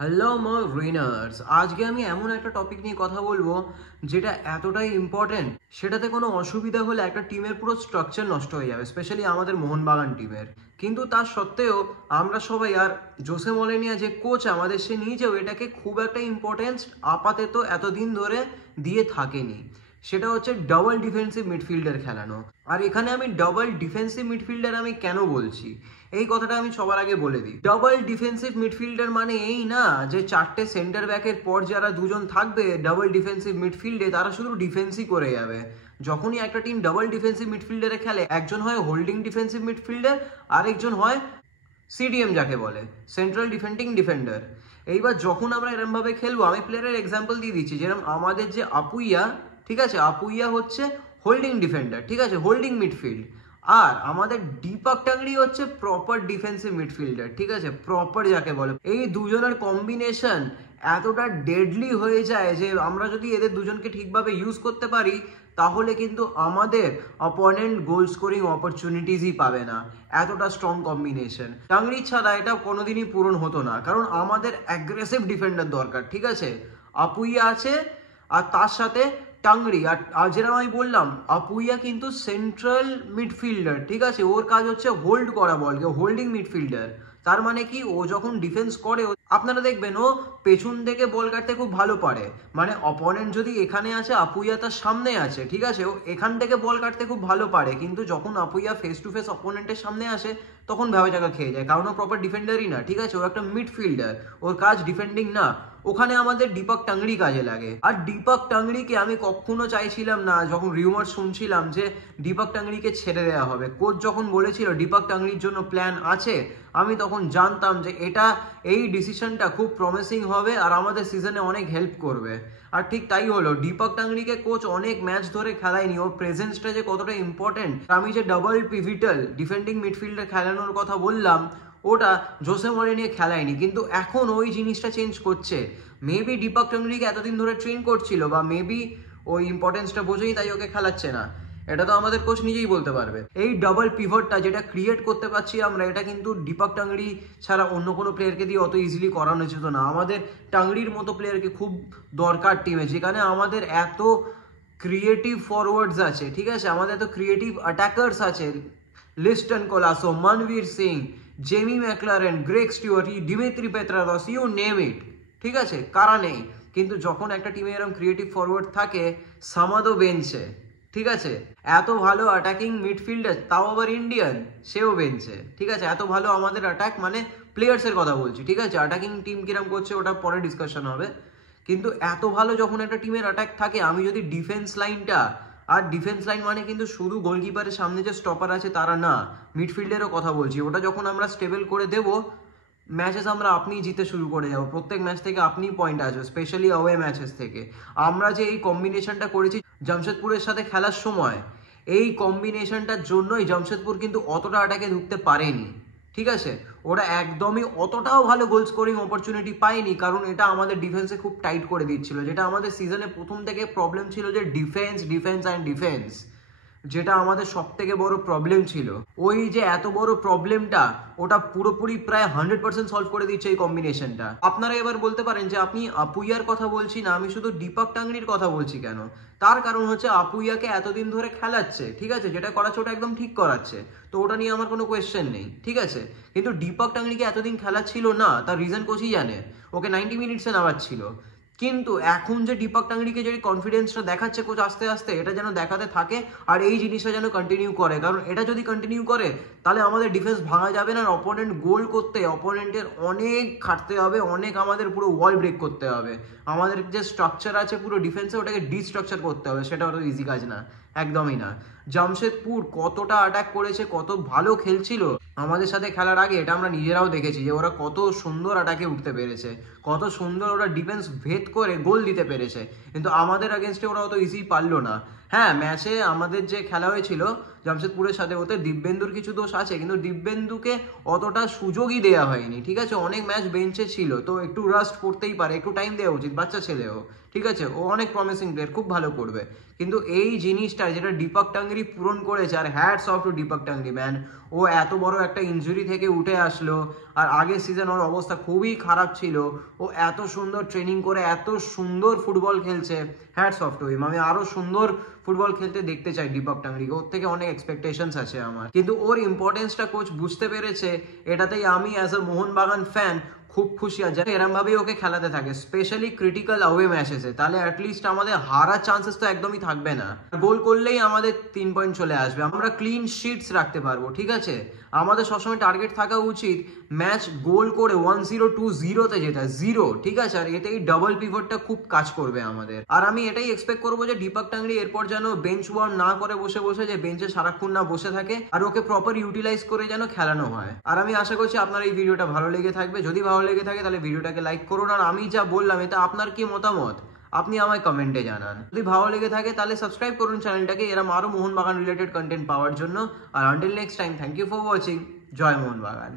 Hello রিনার্স, আজকে আমি এমন একটা টপিক নিয়ে কথা বলবো যেটা এতটাই ইম্পর্টেন্ট, সেটাতে কোনো অসুবিধা হলে একটা টিমের পুরো স্ট্রাকচার নষ্ট হয়ে যাবে, স্পেশালি আমাদের মোহনবাগান টিমের। কিন্তু তার সত্ত্বেও আমরা সবাই, আর জোসে মলিনিয়া যে কোচ আমাদের, সে নিজেও এটাকে খুব একটা ইম্পর্টেন্স আপাতত এতদিন ধরে দিয়ে থাকেনি। সেটা হচ্ছে ডাবল ডিফেন্সিভ মিডফিল্ডার খেলানো। আর এখানে আমি ডাবল ডিফেন্সিভ মিডফিল্ডার আমি কেন বলছি, এই কথাটা আমি সবার আগে বলে দিই। ডাবল ডিফেন্সিভ মিডফিল্ডার মানে এই না যে চারটে সেন্টার ব্যাকের পর যারা দুজন থাকবে ডাবল ডিফেন্সিভ মিডফিল্ডে তারা শুধু ডিফেন্সই করে যাবে। যখনই একটা টিম ডাবল ডিফেন্সিভ মিডফিল্ডারে খেলে, একজন হয় হোল্ডিং ডিফেন্সিভ মিডফিল্ডার, আরেকজন হয় সিডিএম, যাকে বলে সেন্ট্রাল ডিফেন্ডিং ডিফেন্ডার। এইবার যখন আমরা এরমভাবে খেলবো, আমি প্লেয়ারের এক্সাম্পল দিয়ে দিচ্ছি, যেরকম আমাদের যে আপুইয়া, ঠিক আছে, আপুইয়া হচ্ছে হোল্ডিং ডিফেন্ডার, ঠিক আছে, হোল্ডিং মিডফিল্ড। আর আমাদের দীপক টাংরি হচ্ছে প্রপার ডিফেন্সিভ মিডফিল্ডার, ঠিক আছে, প্রপার যাকে বলে। এই দুজনের কম্বিনেশন এতটা ডেডলি হয়ে যায় যে আমরা যদি এদের দুজনকে ঠিকভাবে ইউজ করতে পারি, তাহলে কিন্তু আমাদের অপোনেন্ট গোল স্কোরিং অপরচুনিটিসই পাবে না। এতটা স্ট্রং কম্বিনেশন, টাংরি ছাড়া এটা কোনোদিনই পূরণ হতো না, কারণ আমাদের অ্যাগ্রেসিভ ডিফেন্ডার দরকার, ঠিক আছে। আপুইয়া আছে আর তার সাথে টাংরি, আর যেরকম আমি বললাম, আপুইয়া কিন্তু সেন্ট্রাল মিডফিল্ডার, ঠিক আছে, ওর কাজ হচ্ছে হোল্ড করা বলকে, হোল্ডিং মিডফিল্ডার। তার মানে কি, ও যখন ডিফেন্স করে, আপনারা দেখবেন ও পেছন থেকে বল কাটতে খুব ভালো পারে। মানে অপোনেন্ট যদি এখানে আছে, আপুইয়া তার সামনে আছে, ঠিক আছে, ও এখান থেকে বল কাটতে খুব ভালো পারে। কিন্তু যখন আপুইয়া ফেস টু ফেস অপোনেন্টের সামনে আসে, তখন ভেবে জায়গা খেয়ে যায়, কারণ ও প্রপার ডিফেন্ডারই না, ঠিক আছে, ও একটা মিডফিল্ডার, ওর কাজ ডিফেন্ডিং না। ওখানে আমাদের দীপক টাংরি কাজে লাগে। আর দীপক টাংরিকে আমি কখনো চাইছিলাম না, যখন রিউমার শুনছিলাম যে দীপক টাংরিকে ছেড়ে দেওয়া হবে, কোচ যখন বলেছিল দীপক টাংরির জন্য প্ল্যান আছে, আমি তখন জানতাম যে এই ডিসিশনটা খুব প্রমিসিং হবে আর আমাদের সিজনে অনেক হেল্প করবে। আর ঠিক তাই হলো, দীপক টাংরিকে কোচ অনেক ম্যাচ ধরে খেলায়নি, ওর প্রেজেন্সটা যে কতটা ইম্পর্টেন্ট। আমি যে ডাবল পিভিটাল ডিফেন্ডিং মিডফিল্ডার খেলানোর কথা বললাম, ওটা জোসে মরিনিও খেলায়নি, কিন্তু এখন ওই জিনিসটা চেঞ্জ করছে। মেবি দীপক টাংরিকে এতদিন ধরে ট্রেন করছিল, বা মেবি ওই ইম্পর্টেন্সটা বোঝেই তাই ওকে খেলাচ্ছে না। এটা তো আমাদের কোচ নিজেই বলতে পারবে। এই ডাবল পিভটটা যেটা ক্রিয়েট করতে পারছি আমরা, এটা কিন্তু দীপক টাংরি ছাড়া অন্য কোনো প্লেয়ারকে দিয়ে অত ইজিলি করানো যেত না। আমাদের টাংরির মতো প্লেয়ারকে খুব দরকার টিমে, যেখানে আমাদের এত ক্রিয়েটিভ ফরওয়ার্ডস আছে, ঠিক আছে, আমাদের এত ক্রিয়েটিভ অ্যাটাকার্স আছে, Liston Colaco, Manvir Singh, Jamie Maclaren, Greg Stewart, Dimitri Petratos, you name it, ঠিক আছে, কারা নেই। কিন্তু যখন একটা টিমে এরকম ক্রিয়েটিভ ফরওয়ার্ড থাকে, সামাদও বেঞ্চে, ঠিক আছে, এত ভালো অ্যাটাকিং মিডফিল্ডার, তাও আবার ইন্ডিয়ান, সেও বেঞ্চে, ঠিক আছে, এত ভালো আমাদের অ্যাটাক, মানে প্লেয়ার্সের কথা বলছি, ঠিক আছে, অ্যাটাকিং টিম কিরম করছে ওটা পরে ডিসকাশন হবে। কিন্তু এত ভালো যখন একটা টিমের অ্যাটাক থাকে, আমি যদি ডিফেন্স লাইনটা, আর ডিফেন্স লাইন মানে কিন্তু শুধু গোলকিপারের সামনে যে স্টপার আছে তারা না, মিডফিল্ডেরও কথা বলছি, ওটা যখন আমরা স্টেবল করে দেবো, ম্যাচেস আমরা আপনিই জিতে শুরু করে যাবো। প্রত্যেক ম্যাচ থেকে আপনিই পয়েন্ট আসবে, স্পেশালি অ্যাওয়ে ম্যাচেস থেকে। আমরা যে এই কম্বিনেশনটা করেছি জামশেদপুরের সাথে খেলার সময়, এই কম্বিনেশনটার জন্যই জামশেদপুর কিন্তু অতটা অ্যাটাকে ঢুকতে পারেনি, ঠিক আছে, ওরা একদমই অতটাও ভালো গোল স্কোরিং অপরচুনিটি পায়নি, কারণ এটা আমাদের ডিফেন্সে খুব টাইট করে দিচ্ছিল, যেটা আমাদের সিজনে প্রথম থেকে প্রবলেম ছিল, যে ডিফেন্স ডিফেন্স অ্যান্ড ডিফেন্স, যেটা আমাদের সব থেকে বড় প্রবলেম ছিল। ওই যে এত বড় প্রবলেমটা, ওটা পুরোপুরি প্রায় 100% সলভ করে দিচ্ছে এই কম্বিনেশনটা। আপনারা এবার বলতে পারেন যে আপনি আপুইয়ার কথা বলছি না, আমি শুধু দীপক টাংরির কথা বলছি কেন। তার কারণ হচ্ছে আপুইয়াকে এতদিন ধরে খেলাচ্ছে, ঠিক আছে, যেটা করাচ্ছে ওটা একদম ঠিক করাচ্ছে, তো ওটা নিয়ে আমার কোনো কোয়েশ্চেন নেই, ঠিক আছে। কিন্তু দীপক টাংরিকে এতদিন খেলাচ্ছিল না, তার রিজন কোচই জানে, ওকে 90 মিনিটসে নামাচ্ছিল। কিন্তু এখন যে দীপক টাংরিকে যে কনফিডেন্সটা দেখাচ্ছে কোচ আস্তে আস্তে, এটা যেন দেখাতে থাকে, আর এই জিনিসটা যেন কন্টিনিউ করে, কারণ এটা যদি কন্টিনিউ করে তাহলে আমাদের ডিফেন্স ভাঙা যাবে না। অপোনেন্ট গোল করতে অপোনেন্টের অনেক খাটতে হবে, অনেক আমাদের পুরো ওয়াল ব্রেক করতে হবে। আমাদের যে স্ট্রাকচার আছে পুরো ডিফেন্সে, ওটাকে ডিস্ট্রাকচার করতে হবে, সেটা অত ইজি কাজ না, একদমই না। জামশেদপুর কতটা অ্যাটাক করেছে, কত ভালো খেলছিল আমাদের সাথে খেলার আগে, এটা আমরা নিজেরাও দেখেছি যে ওরা কত সুন্দর অ্যাটাকে উঠতে পেরেছে, কত সুন্দর ওরা ডিফেন্স ভেদ করে গোল দিতে পেরেছে। কিন্তু আমাদের আগেনস্টে ওরা অত ইজি পারলো না। হ্যাঁ, ম্যাচে আমাদের যে খেলা হয়েছিল জামশেদপুরের সাথে, ওতে দিব্যেন্দুর কিছু দোষ আছে, কিন্তু দিব্যেন্দুকে অতটা সুযোগই দেওয়া হয়নি। ঠিক আছে, অনেক ম্যাচ বেঞ্চে ছিল, তো একটু রাস্ট পড়তেই পারে, একটু টাইম দেওয়া উচিত, বাচ্চা ছেলেও। ঠিক আছে, ও অনেক প্রমিসিং প্লেয়ার, খুব ভালো করবে। কিন্তু এই জিনিসটা যেটা দীপক টাংরি পূরণ করেছে, আর hats off to Deepak Tangri man. ও এত বড় একটা ইনজুরি থেকে উঠে আসলো, আর আগের সিজন ওর অবস্থা খুবই খারাপ ছিল, ও এত সুন্দর ট্রেনিং করে এত সুন্দর ফুটবল খেলছে। Hats off to him. আমি আরো সুন্দর ফুটবল খেলতে দেখতে চাই দীপক টাংরিকে, ওর থেকে অনেক এক্সপেকটেশনস আছে আমার। কিন্তু ওর ইম্পর্টেন্সটা কোচ বুঝতে পেরেছে, এটাতেই আমি অ্যাজ এ মোহনবাগান ফ্যান খুব খুশি আছে। এরম ভাবেই ওকে খেলাতে থাকে, স্পেশালি ক্রিটিক্যাল অ্যাওয়ে ম্যাচেসে, তাহলে অ্যাটলিস্ট আমাদের হারার চান্সেস তো একদমই থাকবে না। গোল করলেই আমাদের 3 পয়েন্ট চলে আসবে, আমরা ক্লিন শিটস রাখতে পারবো। ঠিক আছে, আমাদের সবসময় টার্গেট থাকা উচিত ম্যাচ গোল করে 1-0 2-0-তে যেটা 0। ঠিক আছে, আর এতেই ডাবল পিভটটা খুব কাজ করবে আমাদের। আর আমি এটাই এক্সপেক্ট করবো যে দীপক টাংরি এরপর যেন বেঞ্চ ওয়ার্ম না করে বসে বসে, যে বেঞ্চে সারাক্ষণ না বসে থাকে, আর ওকে প্রপার ইউটিলাইজ করে যেন খেলানো হয়। আর আমি আশা করছি আপনার এই ভিডিওটা ভালো লেগে থাকবে। যদি ভালো লেগে থাকে তাহলে ভিডিওটাকে লাইক করুন, আর আমি যা বললাম এতে আপনার কি মতামত আপনি আমায় কমেন্টে জানান। যদি ভালো লেগে থাকে তাহলে সাবস্ক্রাইব করুন চ্যানেলটাকে, এরকম আরো মোহনবাগান রিলেটেড কন্টেন্ট পাওয়ার জন্য। আর until next time, thank you for watching. জয় মোহনবাগান।